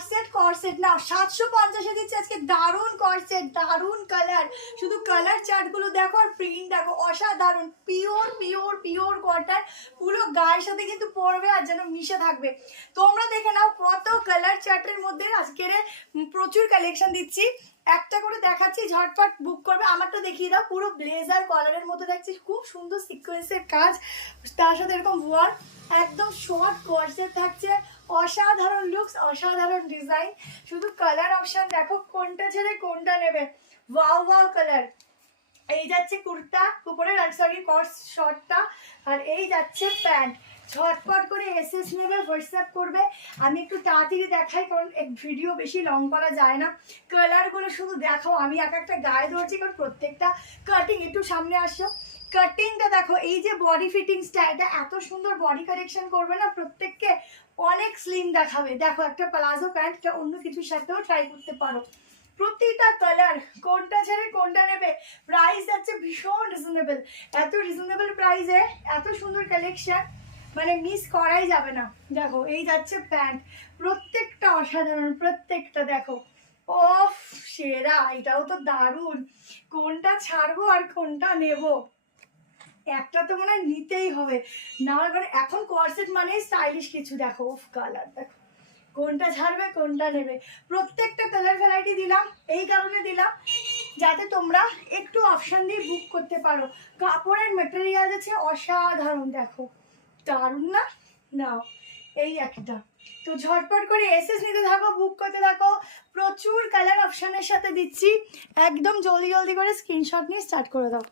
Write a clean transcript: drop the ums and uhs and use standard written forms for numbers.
Corset corset না 750-এ দিচ্ছে আজকে। দারুণ কর্সেট, দারুণ কালার, শুধু কালার চার্টগুলো দেখো আর প্রিন্ট দেখো, অসাধারণ। পিওর পিওর পিওর কটন, পুরো গায়ের সাথে কিন্তু পরবে আর যেন মিশে থাকবে। তোমরা দেখে নাও কত কালার চার্টের মধ্যে আজকের প্রচুর কালেকশন দিচ্ছি। একটা করে দেখাচ্ছি, ঝটপট বুক করবে। আমারটা দেখিয়ে দাও, পুরো ব্লেজার কলারের মতো দেখছি, খুব সুন্দর সিকোয়েন্সের কাজ, তার সাথে এরকম ওয়ার্ক, একদম শর্ট কর্সেট থাকছে, অসাধারণ লুকস, অসাধারণ ডিজাইন। শুধু কালার অপশন দেখো, কোনটা ছেড়ে কোনটা নেবে। Wow wow colour. এই যাচ্ছে কুর্তা, উপরে সরি কর্স শর্টটা, আর এই যাচ্ছে প্যান্ট। ঝটপট করে এসএস নেবে, হোয়াটসঅ্যাপ করবে। আমি একটু তাড়াতাড়ি দেখাই, কারণ ভিডিও বেশি লং করা যায় না। কালারগুলো শুধু দেখো, আমি এক একটা গায়ে ধরছি, কারণ প্রত্যেকটা কাটিং। একটু সামনে আসো, কাটিংটা দেখো, এই যে বডি ফিটিংসটা, এটা এত সুন্দর বডি কারেকশন করবে না প্রত্যেককে, অনেক স্লিম দেখাবে। দেখো একটা প্লাজো প্যান্ট, এটা অন্য কিছুর সাথেও ট্রাই করতে পারো। প্রতিটা কালার, কোনটা ছেড়ে কোনটা নেবে। প্রাইস যাচ্ছে ভীষণ রিজনেবল, এত রিজনেবল প্রাইসে এত সুন্দর কালেকশন, মানে মিস করাই যাবে না। দেখো এই যাচ্ছে প্যান্ট, প্রত্যেকটা অসাধারণ, প্রত্যেকটা দেখো ওফ সেরা। এটাও তো দারুণ, কোনটা ছাড়বো আর কোনটা নেব, একটা তো মনে হয় নিতেই হবে। না কারণ এখন কর্সেট মানে স্টাইলিশ কিছু। দেখো উফ কালার দেখো, কোনটা ছাড়বে কোনটা নেবে। প্রত্যেকটা কালার ভ্যারাইটি দিলাম, এই কারণে দিলাম যাতে তোমরা একটু অপশান দিয়ে বুক করতে পারো। কাপড়ের মেটেরিয়াল আছে অসাধারণ, দেখো দারুণ না? নাও এই একটা। তো ঝটপট করে এসএস নিতে থাকো, বুক করতে থাকো। প্রচুর কালার অপশানের সাথে দিচ্ছি, একদম জলদি জলদি করে স্ক্রিনশট নিয়ে স্টার্ট করে দাও।